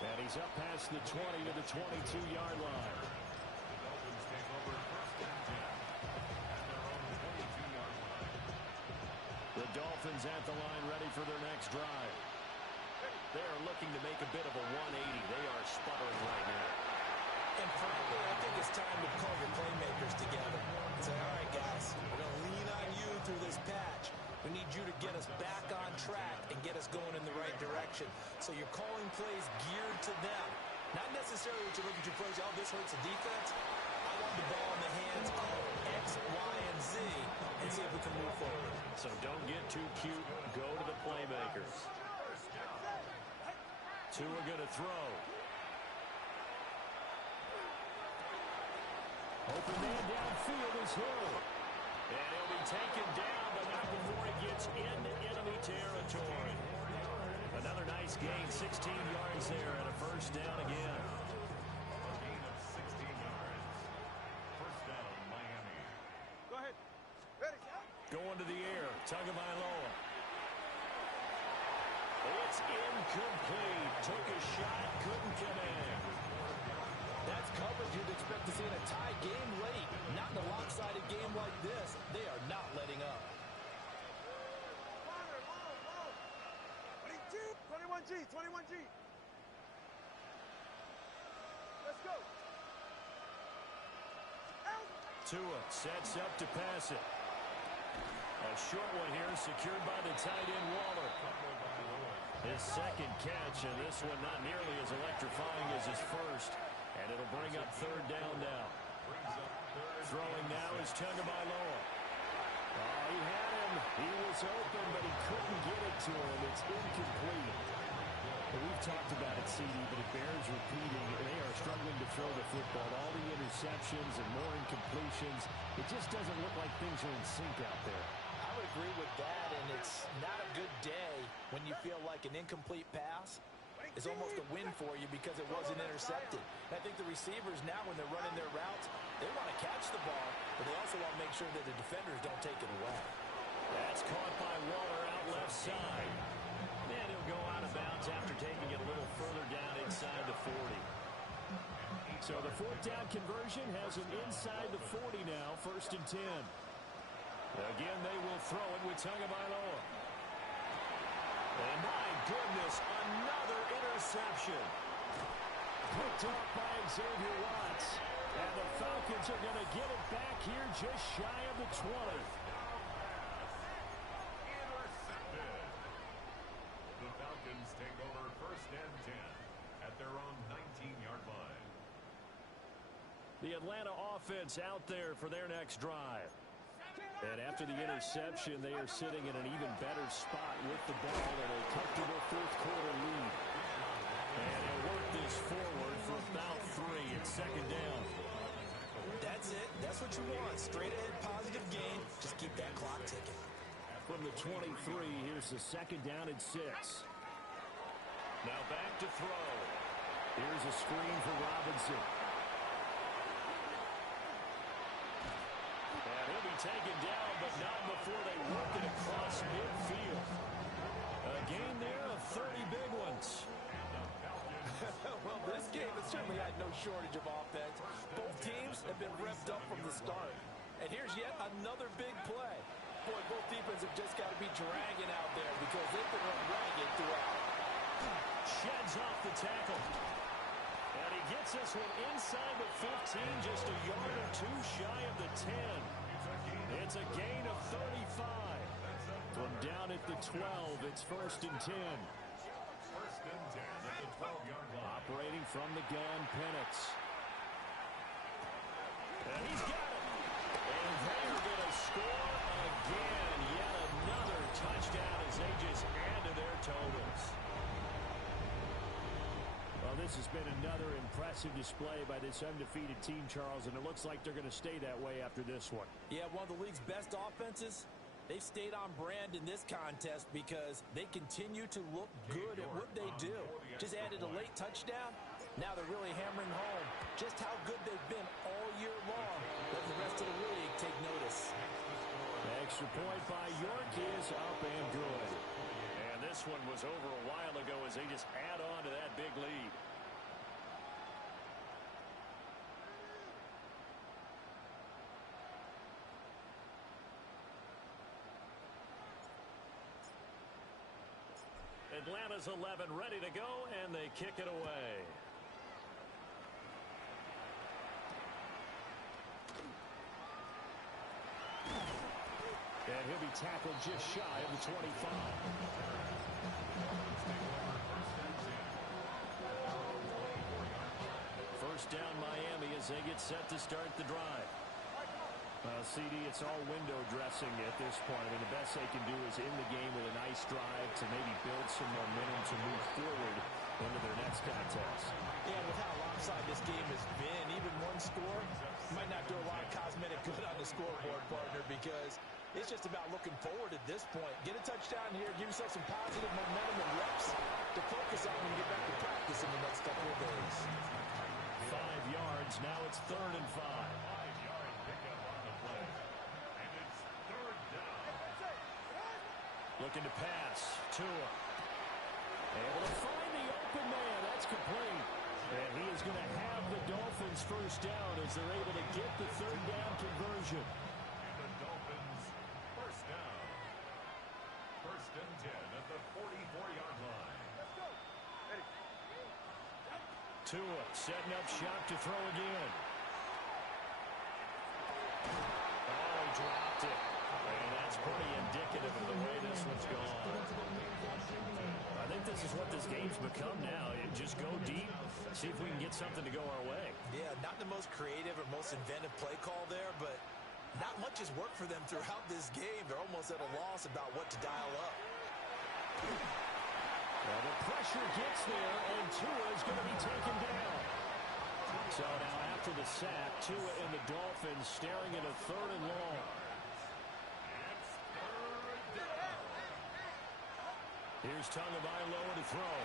And he's up past the 20 to the 22-yard line. The Dolphins at the line ready for their next drive. They're looking to make a bit of a 180. They are sputtering right now. And frankly, I think it's time to call your playmakers together and say, all right, guys, we're going to lean on you through this patch. We need you to get us back on track and get us going in the right direction. So you're calling plays geared to them. Not necessarily what you look at your plays, oh, this hurts the defense. I want the ball in the hands of X, Y, and Z and see if we can move forward. So don't get too cute. Go to the playmakers. Tua going to throw. Open man downfield is Hill. And he'll be taken down, but not before he gets into enemy territory. Another nice gain, 16 yards there, and a first down again. A gain of 16 yards. First down, Miami. one to the air. Tagovailoa. It's incomplete. Took a shot, couldn't connect. That's coverage you'd expect to see in a tie game late. Not in a lopsided game like this. They are not letting up. 21G, 21G. Let's go. Tua sets up to pass it. A short one here secured by the tight end Waller. His second catch, and this one not nearly as electrifying as his first. And it'll bring up third down now. Throwing now is Tagovailoa. Oh, he had him. He was open, but he couldn't get it to him. It's incomplete. Well, we've talked about it, CD, but it bears repeating. They are struggling to throw the football. All the interceptions and more incompletions. It just doesn't look like things are in sync out there. I would agree with that, and it's not a good day when you feel like an incomplete pass is almost a win for you because it wasn't intercepted. And I think the receivers now, when they're running their routes, they want to catch the ball, but they also want to make sure that the defenders don't take it away. That's caught by Waller out left side. And he'll go out of bounds after taking it a little further down inside the 40. So the fourth down conversion has him inside the 40 now, 1st and 10. Again, they will throw it with Tagovailoa. And my goodness, another interception. Picked up by Xavier Watts. And the Falcons are going to get it back here just shy of the 20. Intercepted. The Falcons take over 1st and 10 at their own 19-yard line. The Atlanta offense out there for their next drive. And after the interception, they are sitting in an even better spot with the ball and a comfortable 4th quarter lead. And they'll work this forward for about 3. It's 2nd down. That's it. That's what you want. Straight ahead, positive gain. Just keep that clock ticking. From the 23, here's the 2nd down and 6. Now back to throw. Here's a screen for Robinson. And he'll be taken down, but not before they work it across midfield. A gain there of 30 big ones. Well, this game has certainly had no shortage of offense. Both teams have been revved up from the start. And here's yet another big play. Boy, both defenses have just got to be dragging out there because they've been run ragged throughout. Sheds off the tackle. And he gets this one inside the 15, just a yard or 2 shy of the 10. It's a gain of 35. From down at the 12, it's 1st and 10. 1st and 10 at the 12-yard line. Operating from the gun, Penix. And he's got it. And they're going to score again. Yet another touchdown as they just add to their totals. Well, this has been another impressive display by this undefeated team, Charles, and it looks like they're going to stay that way after this one. Yeah, one of the league's best offenses. They've stayed on brand in this contest because they continue to look good at what they do. Just added a late touchdown. Now they're really hammering home just how good they've been all year long. Let the rest of the league take notice. The extra point by York is up and good. And this one was over a while ago as they just add on to that big lead. Atlanta's 11 ready to go, and they kick it away. And he'll be tackled just shy of the 25. First down Miami as they get set to start the drive. CD, it's all window dressing at this point. I mean, the best they can do is in the game with a nice drive to maybe build some momentum to move forward into their next contest. Yeah, with how lopsided this game has been, even one score might not do a lot of cosmetic good on the scoreboard, partner, because it's just about looking forward at this point. Get a touchdown here, give yourself some positive momentum and reps to focus on when you get back to practice in the next couple of days. 5 yards, now it's 3rd and 5. 5-yard pickup on the play. And it's 3rd down. Looking to pass. Tua. Able to find the open man. That's complete. And he is going to have the Dolphins first down as they're able to get the third down conversion. And the Dolphins first down. First and 10 at the 44-yard line. Tua setting up shop to throw again. Oh, he dropped it. And that's pretty indicative of the way this one's gone. I think this is what this game's become now. Just go deep, see if we can get something to go our way. Yeah, not the most creative or most inventive play call there, but not much has worked for them throughout this game. They're almost at a loss about what to dial up. Well, the pressure gets there, and Tua is going to be taken down. So now after the sack, Tua and the Dolphins staring at a third and long. Here's Tagovailoa to throw.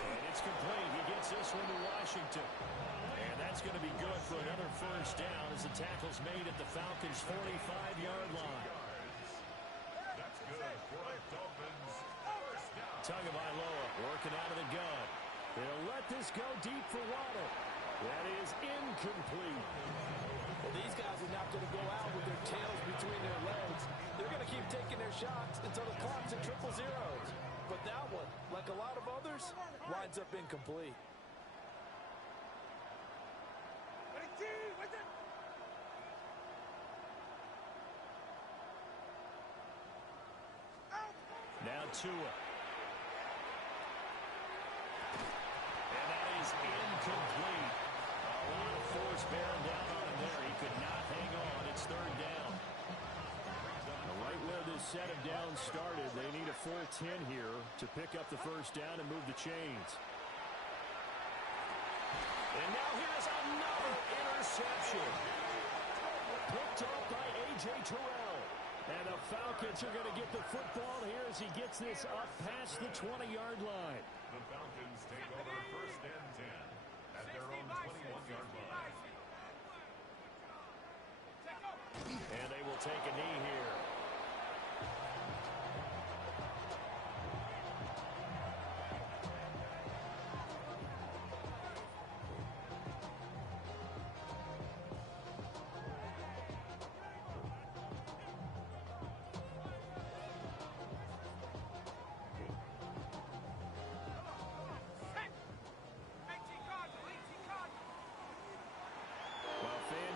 And it's complete. He gets this one to Washington. And that's going to be good for another first down as the tackle's made at the Falcons' 45-yard line. That's good for a Dolphins first down. Tagovailoa working out of the gun. They'll let this go deep for Waddle. That is incomplete. Well, these guys are not going to go out with their tails between their legs. They're going to keep taking their shots until the clock's at triple zeros. But that one, like a lot of others, winds up incomplete. Now Tua. And that is incomplete. A lot of force bearing down on him there. He could not hang on. It's third down. Right where this set of downs started, they need a full 10 here to pick up the first down and move the chains. And now here's another interception. Picked off by A.J. Terrell. And the Falcons are going to get the football here as he gets this up past the 20-yard line. The Falcons take over first and 10 at their own 21-yard line. And they will take a knee here.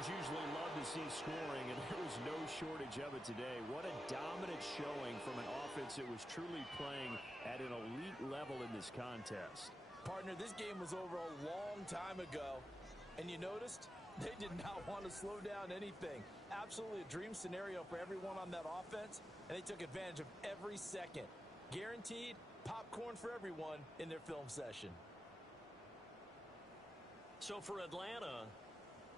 Usually love to see scoring, and there was no shortage of it today. What a dominant showing from an offense that was truly playing at an elite level in this contest. Partner, this game was over a long time ago, and you noticed they did not want to slow down anything. Absolutely a dream scenario for everyone on that offense, and they took advantage of every second. Guaranteed popcorn for everyone in their film session. So for Atlanta,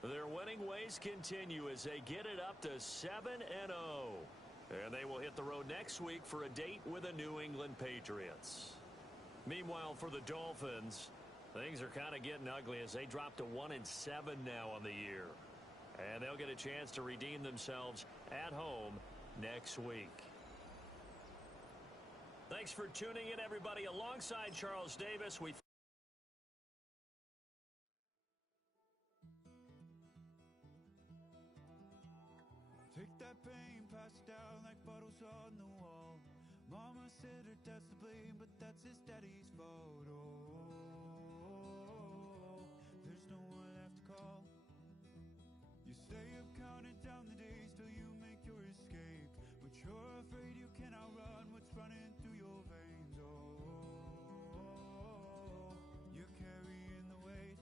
their winning ways continue as they get it up to 7-0. And they will hit the road next week for a date with the New England Patriots. Meanwhile, for the Dolphins, things are kind of getting ugly as they drop to 1-7 now on the year. And they'll get a chance to redeem themselves at home next week. Thanks for tuning in, everybody. Alongside Charles Davis, we take that pain, pass it down like photos on the wall. Mama said her dad's to blame, but that's his daddy's fault. Oh, there's no one left to call. You stay up counting down the days till you make your escape, but you're afraid you cannot run what's running through your veins. Oh, you're carrying the weight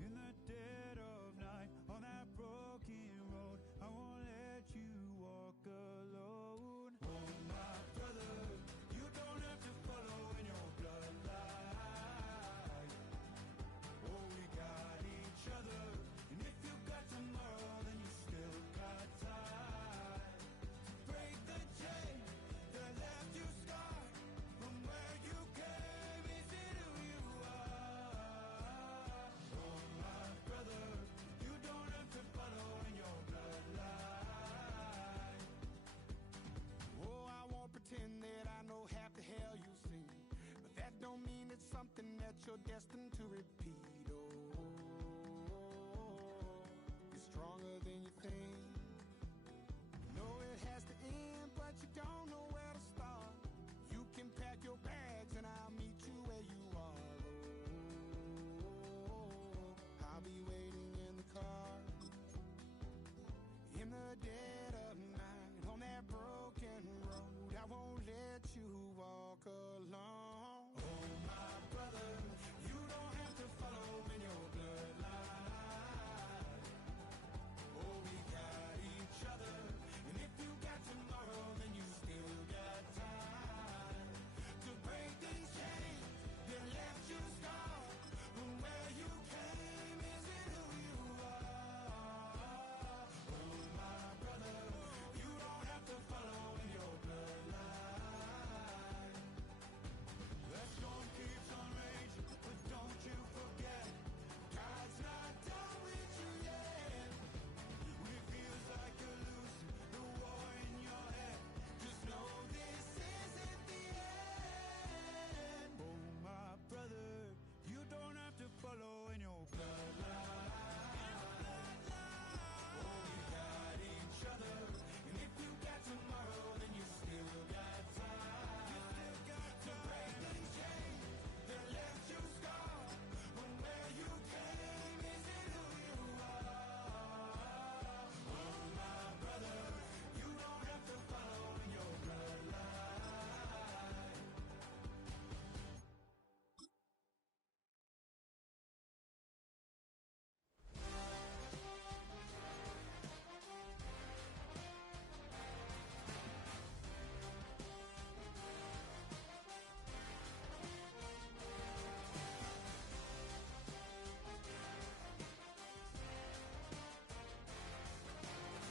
in the dead of night on that broken road. I won't let you walk alone. Oh, my brother, you don't have to follow that you're destined to repeat. Oh, you're stronger than you think. You know it has to end, but you don't know